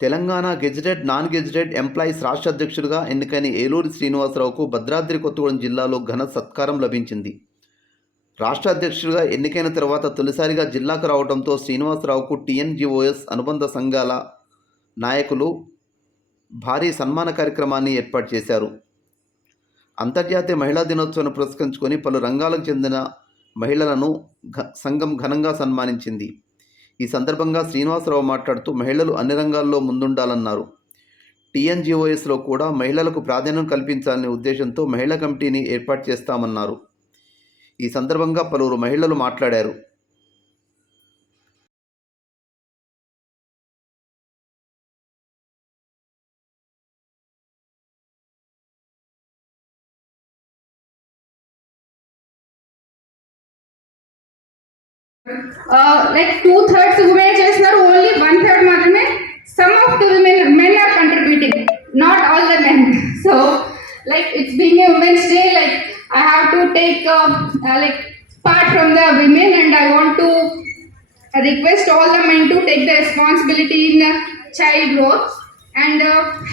Telangana gazetted non gazetted employees రాష్ట్ర అధ్యక్షుడిగా ఎన్నికైన ఏలూరి శ్రీనివాసరావుకు భద్రాద్రి కొత్తగూడెం జిల్లాలో ఘన సత్కారం లభించింది. రాష్ట్ర అధ్యక్షుడిగా ఎన్నికైన తర్వాత తొలిసారిగా జిల్లాకు రావడంతో శ్రీనివాసరావుకు టీఎన్జిఓఎస్ అనుబంధ సంఘాల నాయకులు భారీ సన్మాన కార్యక్రమాన్ని ఏర్పాటు చేశారు. అంతర్జాతీయ మహిళా దినోత్సవాన్ని పురస్కరించుకొని పలు రంగాలకు చెందిన మహిళలను ఘ- సంఘం ఘనంగా సన్మానించింది. ఈ సందర్భంగా శ్రీనివాసరావు మాట్లాడుతూ మహిళలు అన్ని రంగాల్లో ముందుండాలన్నారు. టీఎన్జిఓఎస్లో కూడా మహిళలకు ప్రాధాన్యం కల్పించాలనే ఉద్దేశంతో మహిళా కమిటీని ఏర్పాటు చేస్తామన్నారు. ఈ సందర్భంగా పలువురు మహిళలు మాట్లాడారు. లైక్ టూ థర్డ్స్ ఉమెన్ చేస్తున్నారు ఓన్లీ వన్ థర్డ్ మాత్రమే some of the women men are contributing not all the men so like it's being a women's day like I have to take like part from the women and I want to request all the men to take the responsibility in child growth and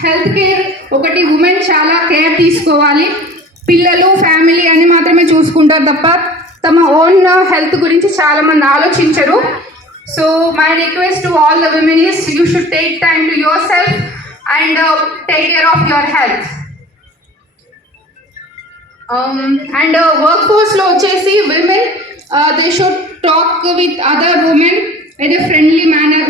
health care ఒకటి women చాలా care తీసుకోవాలి. పిల్లలు family అని మాత్రమే చూసుకుంటారు తప్ప తమ own health గురించి చాలా మంది ఆలోచించరు so my request to all the women is you should take time to yourself and take care of your health and work ఫోర్స్లో వచ్చేసి women they should talk with other women in a friendly manner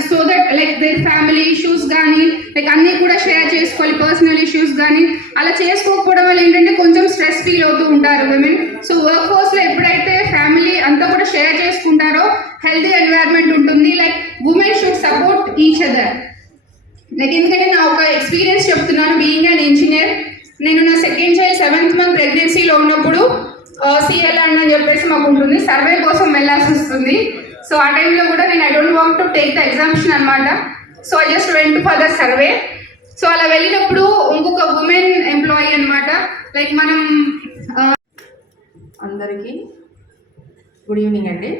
like their family issues కానీ like అన్నీ కూడా share చేసుకోవాలి personal issues కానీ అలా చేసుకోకపోవడం వల్ల ఏంటంటే కొంచెం స్ట్రెస్ ఫీల్ అవుతూ ఉంటారు విమెన్ సో వర్క్ ఫోర్స్లో ఎప్పుడైతే ఫ్యామిలీ అంతా కూడా షేర్ చేసుకుంటారో హెల్తీ ఎన్వైర్న్మెంట్ ఉంటుంది. Like women should support each other like ఎందుకంటే నా ఒక ఎక్స్పీరియన్స్ చెప్తున్నాను. బీయింగ్ అన్ ఇంజనీర్ నేను నా సెకండ్ చైల్డ్ సెవెంత్ మంత్ ప్రెగ్నెన్సీలో ఉన్నప్పుడు సిఎల్ అని చెప్పేసి మాకు ఉంటుంది. సర్వే కోసం వెళ్ళాల్సి వస్తుంది. సో ఆ టైంలో కూడా నేను I don't want to take the exemption అనమాట so I just went for the survey so అలా వెళ్ళినప్పుడు ఇంకొక ఉమెన్ ఎంప్లాయీ అనమాట లైక్ మనం అందరికీ గుడ్ ఈవినింగ్ అండి.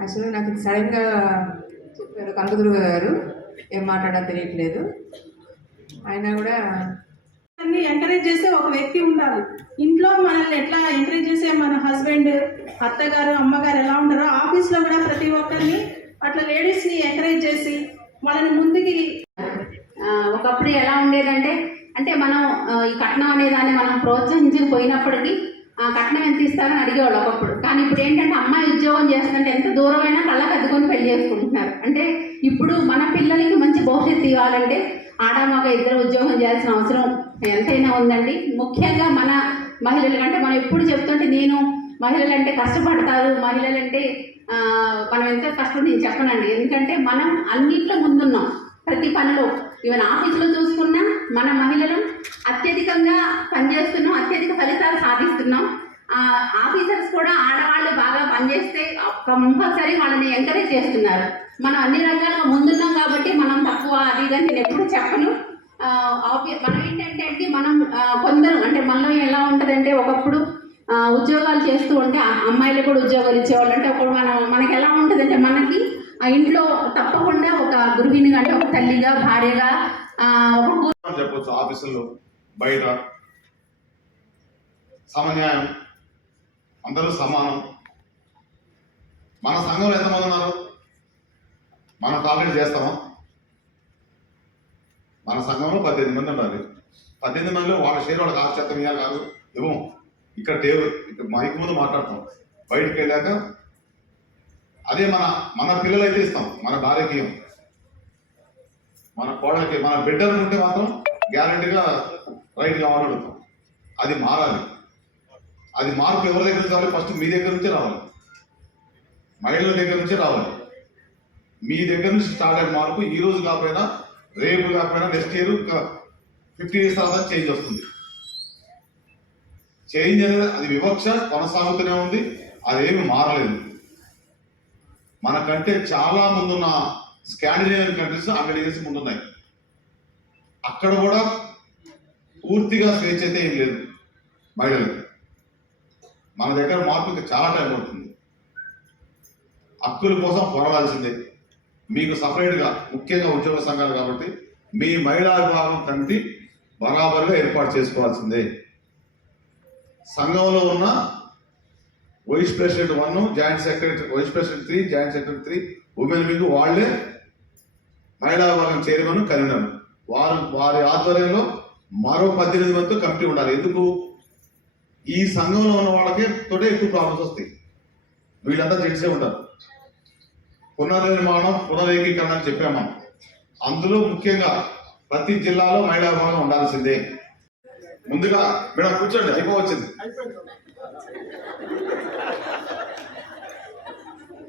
యాక్చువల్గా నాకు సడన్గా చెప్పారు కనకదుర్గ గారు. ఏం మాట్లాడా తెలియట్లేదు. అయినా కూడా అన్ని ఎంకరేజ్ చేసే ఒక వ్యక్తి ఉండాలి. ఇంట్లో మనల్ని ఎట్లా ఎంకరేజ్ చేసే మన హస్బెండ్ అత్తగారు అమ్మగారు ఎలా ఉంటారో ఆఫీస్లో కూడా ప్రతి ఒక్కరిని అట్లా లేడీస్ని ఎంకరేజ్ చేసి వాళ్ళని ముందుకి ఒకప్పుడు ఎలా ఉండేదంటే అంటే మనం ఈ కట్నం అనే దాన్ని మనం ప్రోత్సహించకపోయినప్పటికీ ఆ కట్నం ఎంత ఇస్తారని అడిగేవాళ్ళు ఒకప్పుడు. కానీ ఇప్పుడు ఏంటంటే అమ్మాయి ఉద్యోగం చేస్తుంటే ఎంత దూరమైనా కళ్ళకి అద్దుకొని పెళ్ళి చేసుకుంటున్నారు. అంటే ఇప్పుడు మన పిల్లలకి మంచి భవిష్యత్తు ఇవ్వాలంటే ఆడమగ ఇద్దరు ఉద్యోగం చేయాల్సిన అవసరం ఎంతైనా ఉందండి. ముఖ్యంగా మన మహిళలు అంటే మనం ఎప్పుడు చెప్తుంటే నేను మహిళలు అంటే కష్టపడతారు మహిళలు అంటే మనం ఎంత కష్టం నేను చెప్పనండి. ఎందుకంటే మనం అన్నిట్లో ముందున్నాం. ప్రతి పనిలో. ఈవెన్ ఆఫీసులో చూసుకున్నా మన మహిళలు అత్యధికంగా పనిచేస్తున్నాం అత్యధిక ఫలితాలు సాధిస్తున్నాం. ఆఫీసర్స్ కూడా ఆడవాళ్ళు బాగా పనిచేస్తే కంపల్సరీ వాళ్ళని ఎంకరేజ్ చేస్తున్నారు. మనం అన్ని రంగాల్లో ముందున్నాం కాబట్టి మనం తక్కువ అది ఇది అని నేను ఎప్పుడు చెప్పను. ఆ, మనం ఏంటంటే అండి మనం కొందరు అంటే మనలో ఎలా ఉంటుందంటే ఒకప్పుడు ఉద్యోగాలు చేస్తూ ఉంటే అమ్మాయిలు కూడా ఉద్యోగాలు ఇచ్చేవాళ్ళు. అంటే ఒకప్పుడు మనం మనకి ఎలా ఉంటుందంటే మనకి ఆ ఇంట్లో తప్పకుండా ఒక గృహిణిగా అంటే ఒక తల్లిగా భార్యగా ఒక చెప్పొచ్చు ఆఫీసుల్లో బయట. సమన్యాయం. అందరూ సమానం. మన సంఘంలో ఎంతమంది ఉన్నారు? మనం టార్గెట్ చేస్తామా? మన సంఘంలో పద్దెనిమిది మంది ఉండాలి. పద్దెనిమిది మందిలో వాళ్ళ షేర్ వాళ్ళకి ఆరు శాతం ఇవ్వాలి కాదు. ఇవ్వం ఇక్కడ టేబుల్ ఇక్కడ మైక్ ముందు మాట్లాడతాం బయటికి వెళ్ళాక అదే మన మన పిల్లలైతే ఇస్తాం. మన భార్యకి మన కోడలకి మన బిడ్డలు ఉంటే మాత్రం గ్యారంటీగా రైట్ కావాలని అడుగుతాం. అది మారాలి. అది మార్పు ఎవరి దగ్గర నుంచి రావాలి? ఫస్ట్ మీ దగ్గర నుంచే రావాలి. మహిళల దగ్గర నుంచే రావాలి. మీ దగ్గర నుంచి స్టార్ట్ అయిన మార్పు ఈ రోజు కాకపోయినా రేపు కాకపోయినా నెక్స్ట్ ఇయర్ ఫిఫ్టీ ఇయర్స్ తర్వాత చేంజ్ వస్తుంది. చేంజ్ అనేది అది వివక్ష కొనసాగుతూనే ఉంది అదేమి మారలేదు. మనకంటే చాలా ముందున్న స్కాండినేవియన్ కంట్రీస్ హండ్రెడ్ ఇయర్స్ ముందున్నాయి. అక్కడ కూడా పూర్తిగా స్వేచ్ఛ అయితే ఏం లేదు మహిళలకు. మన దగ్గర మార్పు ఇంకా చాలా టైం పడుతుంది. హక్కుల కోసం పోరాడాల్సిందే. మీకు సపరేట్గా ముఖ్యంగా ఉద్యోగ సంఘాలు కాబట్టి మీ మహిళా విభాగం కమిటీ బరాబరుగా ఏర్పాటు చేసుకోవాల్సిందే. సంఘంలో ఉన్న vice president one joint secretary vice president three joint secretary three women మీకు వాళ్ళే మహిళా విభాగం చైర్మన్ కన్వీనర్. వారు వారి ఆధ్వర్యంలో మరో పద్దెనిమిది మందితో కమిటీ ఉండాలి. ఎందుకు? ఈ సంఘంలో ఉన్న వాళ్ళకే తోటే ఎక్కువ ప్రాబ్లమ్స్ వస్తాయి. వీళ్ళంతా జెంట్సే ఉంటారు. పునర్నిర్మాణం పునరేకీకరణ అని చెప్పాము మనం. అందులో ముఖ్యంగా ప్రతి జిల్లాలో మహిళా విభాగం ఉండాల్సిందే. ముందుగా మేడం కూర్చోండి అయిపోవచ్చింది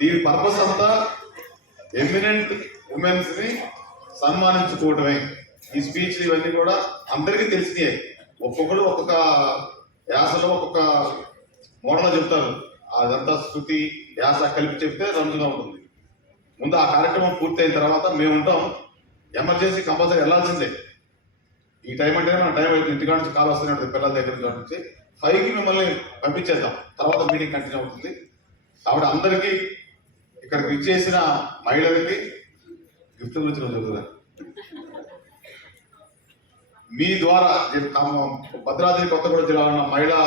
దీని పర్పస్ అంతా ఎమినెంట్ ఉమెన్స్ని సన్మానించుకోవటమే. ఈ స్పీచ్ ఇవన్నీ కూడా అందరికీ తెలిసినాయి. ఒక్కొక్కరు ఒక్కొక్క యాసలో ఒక్కొక్క మోడల్ చెప్తారు. అదంతా శృతి యాస కలిపి చెప్తే రంజుగా ఉంటుంది. ముందు ఆ కార్యక్రమం పూర్తయిన తర్వాత మేము ఉంటాం. ఎమర్జెన్సీ కంపల్సరీ వెళ్ళాల్సిందే. ఈ టైం అంటేనే మన టైం అయితే ఇంటికాడ నుంచి కాల్ వస్తూనే పిల్లల దగ్గర నుంచి ఫైవ్కి మిమ్మల్ని పంపించేద్దాం. తర్వాత మీటింగ్ కంటిన్యూ అవుతుంది. కాబట్టి అందరికీ ఇక్కడికి ఇచ్చేసిన మహిళలకి గిఫ్ట్ గురించి జరుగుతుంది మీ ద్వారా భద్రాద్రి కొత్తగూడ జిల్లాలో ఉన్న మహిళా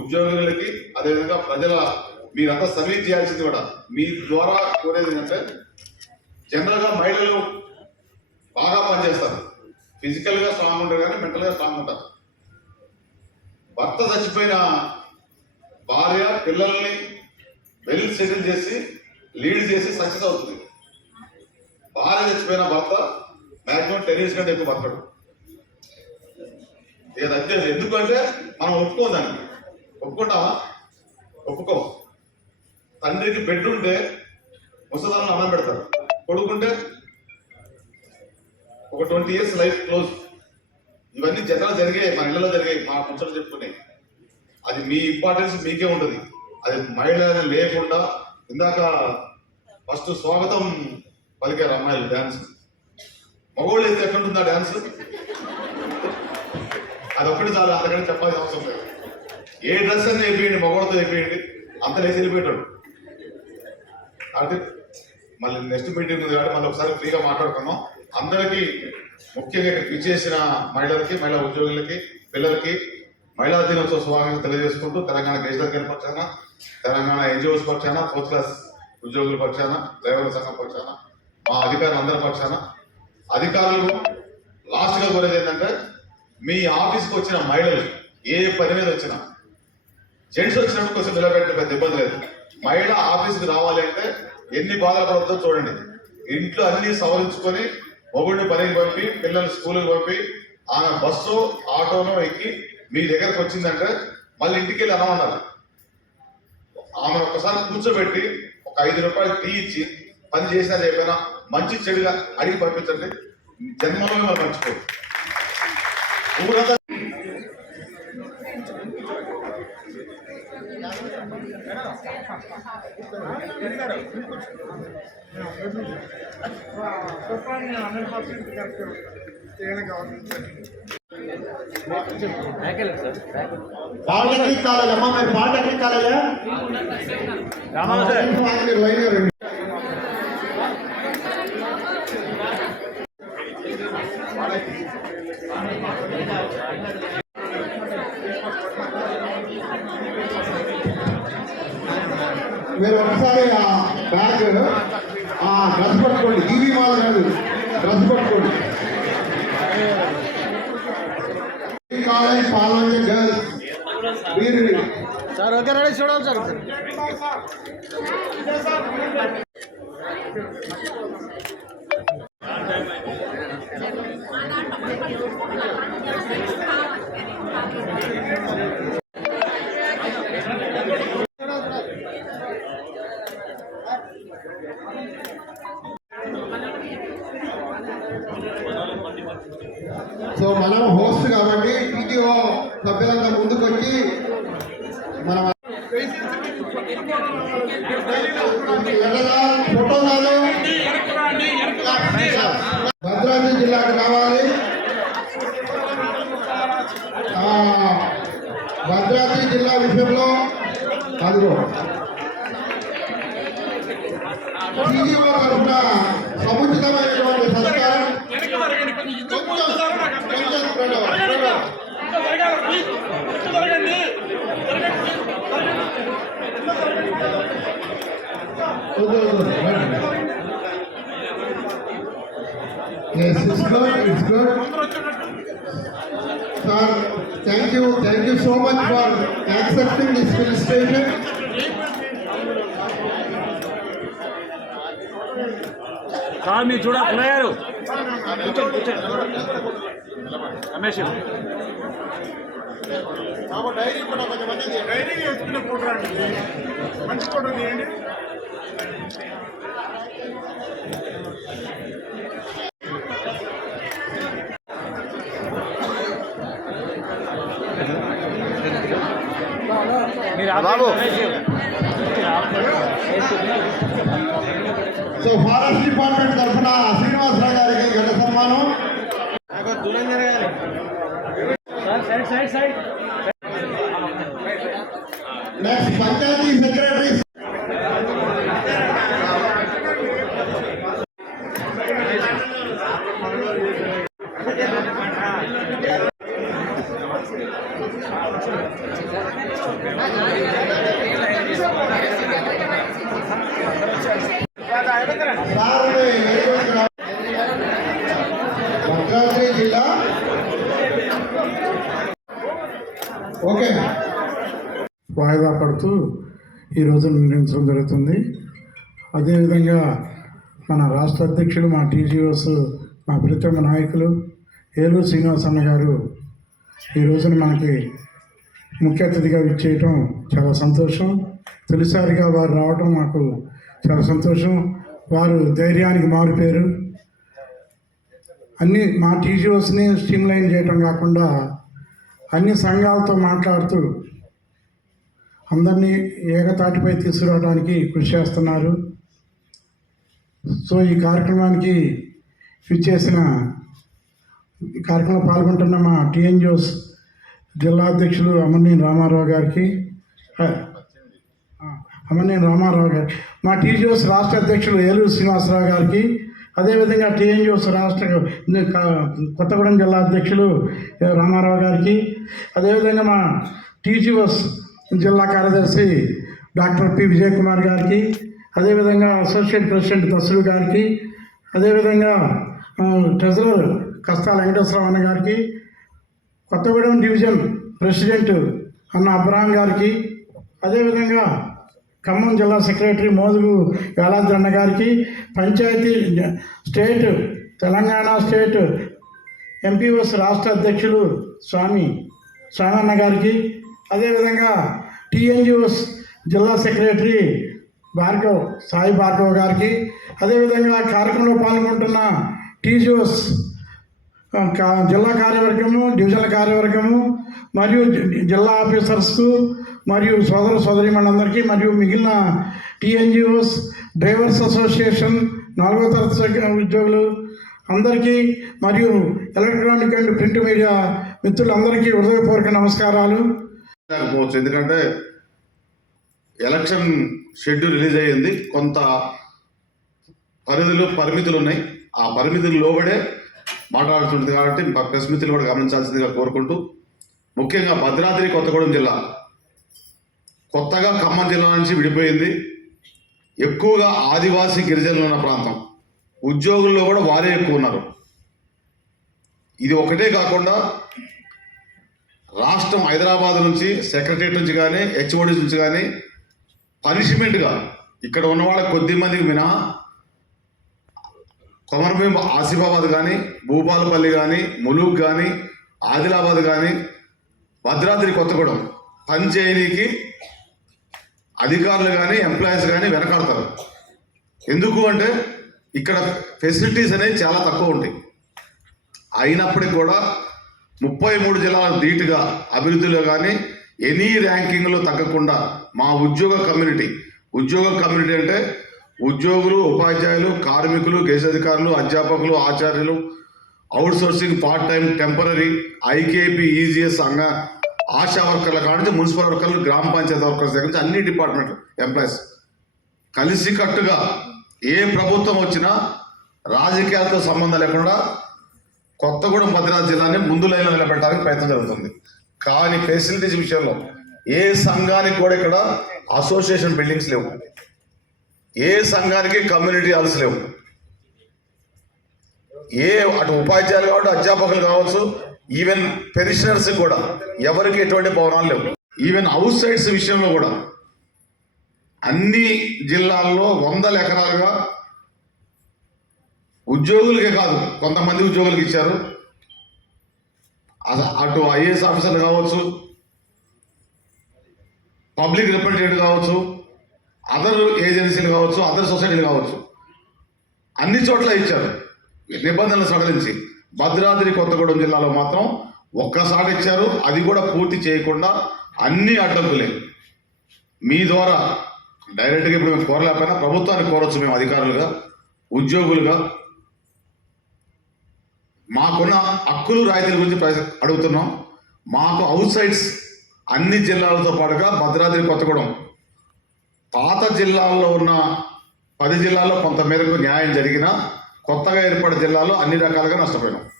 ఉద్యోగులకి అదేవిధంగా ప్రజల మీరంతా సర్వీస్ చేయాల్సింది కూడా మీ ద్వారా కోరేది ఏంటంటే జనరల్గా మహిళలు బాగా పనిచేస్తారు. ఫిజికల్గా స్ట్రాంగ్ ఉంటారు కానీ మెంటల్గా స్ట్రాంగ్ ఉంటారు. భర్త చచ్చిపోయిన భార్య పిల్లల్ని వెల్ సెటిల్ చేసి లీడ్ చేసి సక్సెస్ అవుతుంది. భార్య చచ్చిపోయిన భర్త మాక్సిమం టెన్ ఇయర్స్ కంటే ఎక్కువ బతకడు. ఇక అంతే ఎందుకంటే మనం ఒప్పుకోం దానికి ఒప్పుకుంటావా? ఒప్పుకో. తండ్రికి బెడ్ ఉంటే ముసదాలను అన్నం పెడతారు. కొడుకుంటే ఒక ట్వంటీ ఇయర్స్ లైఫ్ క్లోజ్. ఇవన్నీ జతలు జరిగాయి మన ఇళ్ళలో జరిగాయి మా ముచ్చట్లు చెప్పుకునే. అది మీ ఇంపార్టెన్స్ మీకే ఉంటుంది. అది మహిళ లేకుండా ఇందాక ఫస్ట్ స్వాగతం పలికారు అమ్మాయిలు డ్యాన్స్ మగవాళ్ళు అయితే ఎక్కడుంటుందా డ్యాన్స్ అది ఒకటి చాలు అంతకంటే చెప్పాల్సిన అవసరం లేదు. ఏ డ్రెస్ అని అయిపోయింది మగవాడితో అయిపోయింది అంత లేచి వెళ్ళిపోయాడు మళ్ళీ నెక్స్ట్ మీటింగ్ ఉంది కాబట్టి మళ్ళీ ఒకసారి ఫ్రీగా మాట్లాడుకున్నాం అందరికీ ముఖ్యంగా ఇక్కడ విచ్చేసిన మహిళలకి మహిళా ఉద్యోగులకి పిల్లలకి మహిళా దినోత్సవ శుభాకాంక్షలు తెలియజేసుకుంటూ తెలంగాణ గెజిటర్ పక్షాన తెలంగాణ ఎన్జిఓస్ పక్షాన ఫోర్త్ క్లాస్ ఉద్యోగుల పక్షాన డ్రైవర్ల సంఘం పక్షాన మా అధికారులు అందరి పక్షాన అధికారులు లాస్ట్గా కోరేది ఏంటంటే మీ ఆఫీస్కి వచ్చిన మహిళలు ఏ పని మీద వచ్చినా జెంట్స్ వచ్చినప్పుడు కొంచెం నిలబెట్టే పెద్ద ఇబ్బంది లేదు. మహిళ ఆఫీస్కి రావాలి అంటే ఎన్ని బాధలు పడుతుందో చూడండి. ఇంట్లో అన్ని సవరించుకొని మొగుడిని పనికి పంపి పిల్లల్ని స్కూల్కి పంపి ఆమె బస్సు ఆటోనో ఎక్కి మీ దగ్గరకు వచ్చిందంటే మళ్ళీ ఇంటికి వెళ్ళి అనమన్నారు ఆమె ఒకసారి కూర్చోబెట్టి ఒక ఐదు రూపాయలు టీ ఇచ్చి పని చేసినా చెప్పినా మంచి చెడుగా అడిగి పంపించండి. జన్మలో మనం మర్చిపోదు ఊరంతా పాలిటెక్నిక్ కాలేజ్? అమ్మా మీరు పాలిటెక్నిక్ కాలేజా? మీరు లైన్గా రండి మీరు ఒకసారి ఆ ఆ డ్రెస్ పట్టుకోండి. ఈవీ మాల్ కాదు. డ్రెస్ పట్టుకోండి. కాలేజ్ పాల్వంచ గర్ల్స్ మీరు సార్ ఓకే రెడీ చూడాలి సార్. జిల్లాకి రావాలి. భద్రాద్రి జిల్లా విషయంలో అందులో సముచితమైనటువంటి సత్కారం. కొంచెం Yes, it's good, it's good. Sir, thank you, thank you so much for accepting this felicitation. Sir మీరు చూడ పుల్లయ్యారు కూర్చోండి కూర్చోండి రమేష్ మీరు బాబు. సో ఫారెస్ట్ డిపార్ట్మెంట్ తరఫున శ్రీనివాసరావు గారికి ఘన సన్మానం దూరం జరగాలి side side side next panchayat secretary Bhadradri జిల్లా ఓకే వాయిదా పడుతూ ఈరోజు నిర్ణయించడం జరుగుతుంది. అదేవిధంగా మన రాష్ట్ర అధ్యక్షులు మా టీజీఓస్ మా ప్రీతమ నాయకులు ఏలూరు శ్రీనివాసన్న గారు ఈ రోజున మనకి ముఖ్య అతిథిగా ఇచ్చేయటం చాలా సంతోషం. తొలిసారిగా వారు రావడం మాకు చాలా సంతోషం. వారు ధైర్యానికి మారిపోయారు అన్ని మా టీజీఓస్ని స్ట్రీమ్లైన్ చేయటం కాకుండా అన్ని సంఘాలతో మాట్లాడుతూ అందరినీ ఏకతాటిపై తీసుకురావడానికి కృషి చేస్తున్నారు. సో ఈ కార్యక్రమానికి ఫిట్ ఈ కార్యక్రమంలో పాల్గొంటున్న మా టీఎన్జిఓస్ జిల్లా అధ్యక్షులు అమర్నేని రామారావు గారికి అమర్నేని రామారావు గారు మా టీజీఓస్ రాష్ట్ర అధ్యక్షులు ఏలూరు శ్రీనివాసరావు గారికి అదేవిధంగా టీఎన్జిఓస్ రాష్ట్ర కొత్తగూడెం జిల్లా అధ్యక్షులు రామారావు గారికి. అదేవిధంగా మా టీజీఓస్ జిల్లా కార్యదర్శి డాక్టర్ పి. విజయ్ కుమార్ గారికి. అదేవిధంగా అసోసియేట్ ప్రెసిడెంట్ తస్సులు గారికి. అదేవిధంగా ట్రెజరర్ కస్తా వెంకటేశ్వరరావు అన్న గారికి. కొత్తగూడెం డివిజన్ ప్రెసిడెంట్ అన్న అబ్రహాం గారికి. అదేవిధంగా ఖమ్మం జిల్లా సెక్రటరీ మోదుగు వేలాద్రి అన్న గారికి panchayat state Telangana state MPOs రాష్ట్ర అధ్యక్షులు స్వామి స్వామన్న గారికి అదేవిధంగా టీఎన్జిఓస్ జిల్లా సెక్రటరీ భార్గవ్ సాయి భార్గవ్ గారికి అదేవిధంగా కార్యక్రమంలో పాల్గొంటున్న టీజీఓస్ జిల్లా కార్యవర్గము డివిజనల్ కార్యవర్గము మరియు జిల్లా ఆఫీసర్స్కు మరియు సోదర సోదరిమణులందరికీ మరియు మిగిలిన టీఎన్జిఓస్ డ్రైవర్స్ అసోసియేషన్ నాలుగో తరగతి ఉద్యోగులు అందరికీ మరియు ఎలక్ట్రానిక్ అండ్ ప్రింట్ మీడియా మిత్రులందరికీ హృదయపూర్వక నమస్కారాలు. ఎందుకంటే ఎలక్షన్ షెడ్యూల్ రిలీజ్ అయ్యింది. కొంత పరిధులు పరిమితులు ఉన్నాయి. ఆ పరిమితులు లోబడే మాట్లాడుతుంది కాబట్టి మా ప్రెస్ మిత్రులు కూడా గమనించాల్సిందిగా కోరుకుంటూ ముఖ్యంగా భద్రాద్రి కొత్తగూడెం జిల్లా కొత్తగా ఖమ్మం జిల్లా నుంచి విడిపోయింది. ఎక్కువగా ఆదివాసీ గిరిజనులు ఉన్న ప్రాంతం. ఉద్యోగుల్లో కూడా వారే ఎక్కువ ఉన్నారు ఇది ఒకటే కాకుండా రాష్ట్రం హైదరాబాద్ నుంచి సెక్రటరియట్ నుంచి కానీ హెచ్ఓడి నుంచి కానీ పనిష్మెంట్గా ఇక్కడ ఉన్న వాళ్ళ కొద్ది మందికి మినహా కొమరభీం ఆసిఫాబాద్ కానీ భూపాలపల్లి కానీ ములుగు కానీ ఆదిలాబాద్ కానీ భద్రాద్రి కొత్తగూడెం పనిచేయనీకి అధికారులు కానీ ఎంప్లాయీస్ కానీ వెనకాడతారు. ఎందుకు అంటే ఇక్కడ ఫెసిలిటీస్ అనేవి చాలా తక్కువ ఉంటాయి. అయినప్పటికీ కూడా ముప్పై మూడు జిల్లాల ధీటుగా అభివృద్ధిలో కానీ ఎనీ ర్యాంకింగ్లో తగ్గకుండా మా ఉద్యోగ కమ్యూనిటీ ఉద్యోగ కమ్యూనిటీ అంటే ఉద్యోగులు ఉపాధ్యాయులు కార్మికులు గెస్ట్ అధికారులు అధ్యాపకులు ఆచార్యులు outsourcing part time temporary IKP EGS అంగ ఆశా వర్కర్ల కాడి మున్సిపల్ వర్కర్లు గ్రామ పంచాయతీ వర్కర్స్ దగ్గర నుంచి అన్ని డిపార్ట్మెంట్ ఎంప్లాయీస్. కలిసికట్టుగా ఏ ప్రభుత్వం వచ్చినా రాజకీయాలతో సంబంధం లేకుండా కొత్తగూడెం భద్రాద్రి జిల్లాని ముందు లైన్లో నిలబెట్టడానికి ప్రయత్నం జరుగుతుంది. కానీ ఫెసిలిటీస్ విషయంలో ఏ సంఘానికి కూడా ఇక్కడ అసోసియేషన్ బిల్డింగ్స్ లేవు. ఏ సంఘానికి కమ్యూనిటీ హాల్స్ లేవు. ఏ అటు ఉపాధ్యాయులు కావచ్చు అధ్యాపకులు కావచ్చు ఈవెన్ పెన్షనర్స్ కూడా ఎవరికి ఎటువంటి భవనాలు లేవు. ఈవెన్ హౌస్ సైడ్స్ విషయంలో కూడా అన్ని జిల్లాల్లో వందల ఎకరాలుగా ఉద్యోగులకే కాదు కొంతమంది ఉద్యోగులకు ఇచ్చారు. అటు ఐఏఎస్ ఆఫీసర్లు కావచ్చు పబ్లిక్ రిప్రజెంటేటివ్ కావచ్చు అదర్ ఏజెన్సీలు కావచ్చు అదర్ సొసైటీలు కావచ్చు అన్ని చోట్ల ఇచ్చారు. నిబంధనలు సడలించి. భద్రాద్రి కొత్తగూడెం జిల్లాలో మాత్రం ఒక్కసారి ఇచ్చారు. అది కూడా పూర్తి చేయకుండా అన్ని అడ్డంకులే. మీ ద్వారా డైరెక్ట్గా ఇప్పుడు మేము కోరలేకపోయినా ప్రభుత్వాన్ని కోరొచ్చు మేము అధికారులుగా ఉద్యోగులుగా. మాకున్న హక్కులు రాయితీల గురించి అడుగుతున్నాం. మాకు అవుట్ సైడ్స్ అన్ని జిల్లాలతో పాటుగా భద్రాద్రి కొత్తగూడెం. పాత జిల్లాల్లో ఉన్న పది జిల్లాల్లో కొంత మేరకు న్యాయం జరిగినా కొత్తగా ఏర్పడే జిల్లాలో అన్ని రకాలుగా నష్టపోయినాం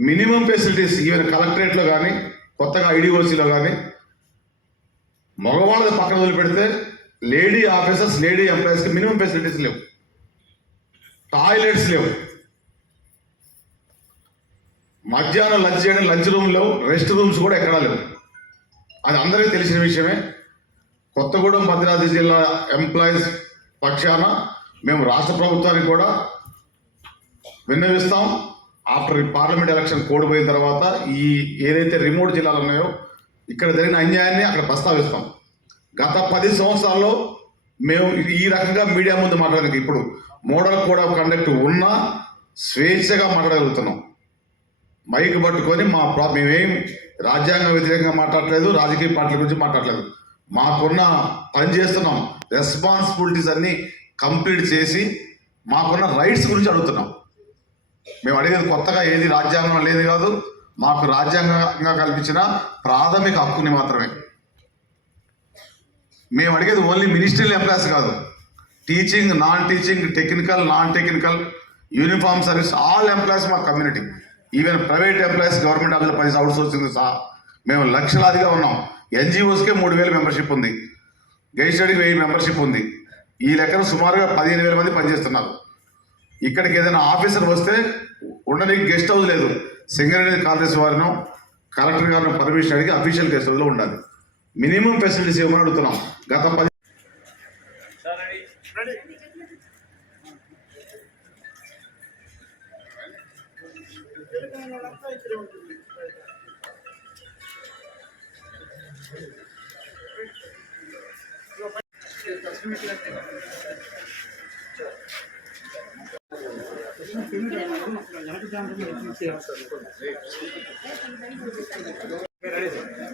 మినిమం ఫెసిలిటీస్ ఈవెన్ కలెక్టరేట్లో కానీ కొత్తగా ఐడిఓసిలో కానీ మగవాళ్ళది పక్కన వదిలిపెడితే లేడీ ఆఫీసర్స్ లేడీ ఎంప్లాయీస్కి మినిమం ఫెసిలిటీస్ లేవు. టాయిలెట్స్ లేవు. మధ్యాహ్నం లంచ్ చేయడం లంచ్ రూమ్ లేవు రెస్ట్ రూమ్స్ కూడా ఎక్కడా లేవు. అది అందరికీ తెలిసిన విషయమే. కొత్తగూడెం భద్రాద్రి జిల్లా ఎంప్లాయీస్ పక్షాన మేము రాష్ట్ర ప్రభుత్వానికి కూడా విన్నవిస్తాం. ఆఫ్టర్ పార్లమెంట్ ఎలక్షన్ కోడిపోయిన తర్వాత ఈ ఏదైతే రిమోట్ జిల్లాలు ఉన్నాయో ఇక్కడ జరిగిన అన్యాయాన్ని అక్కడ ప్రస్తావిస్తాం. గత పది సంవత్సరాల్లో మేము ఈ రకంగా మీడియా ముందు మాట్లాడడానికి ఇప్పుడు మోడల్ కోడ్ ఆఫ్ కండక్ట్ ఉన్నా స్వేచ్ఛగా మాట్లాడగలుగుతున్నాం. మైక్ పట్టుకొని మా మేమేం రాజ్యాంగ వ్యతిరేకంగా మాట్లాడలేదు రాజకీయ పార్టీల గురించి మాట్లాడలేదు. మాకున్న పని చేస్తున్నాం. రెస్పాన్సిబిలిటీస్ అన్నీ కంప్లీట్ చేసి మాకున్న రైట్స్ గురించి అడుగుతున్నాం. మేము అడిగేది కొత్తగా ఏది రాజ్యాంగం లేదు కాదు మాకు రాజ్యాంగంగా కల్పించిన ప్రాథమిక హక్కుని మాత్రమే. మేము అడిగేది ఓన్లీ మినిస్ట్రియల్ ఎంప్లాయీస్ కాదు. Teaching non teaching technical non technical uniform service all employees మా community even private employees government office పది అవుట్ సోర్సింగ్ సహా మేము లక్షలాదిగా ఉన్నాం. ఎన్జిఓస్కే మూడు వేల మెంబర్షిప్ ఉంది. గైస్టడీకి వెయ్యి మెంబర్షిప్ ఉంది. ఈ లెక్కన సుమారుగా పదిహేను వేల మంది పనిచేస్తున్నారు. ఇక్కడికి ఏదైనా ఆఫీసర్ వస్తే ఉండడానికి గెస్ట్ హౌస్ లేదు. సింగరేణి కాంగ్రెస్ వారిను కలెక్టర్ గారిని పర్మిషన్ అడిగి అఫీషియల్ గెస్ట్ హౌస్లో ఉండాలి. మినిమం ఫెసిలిటీస్ ఇవ్వమని అడుగుతున్నాం. గత పది Thank you. Gracias.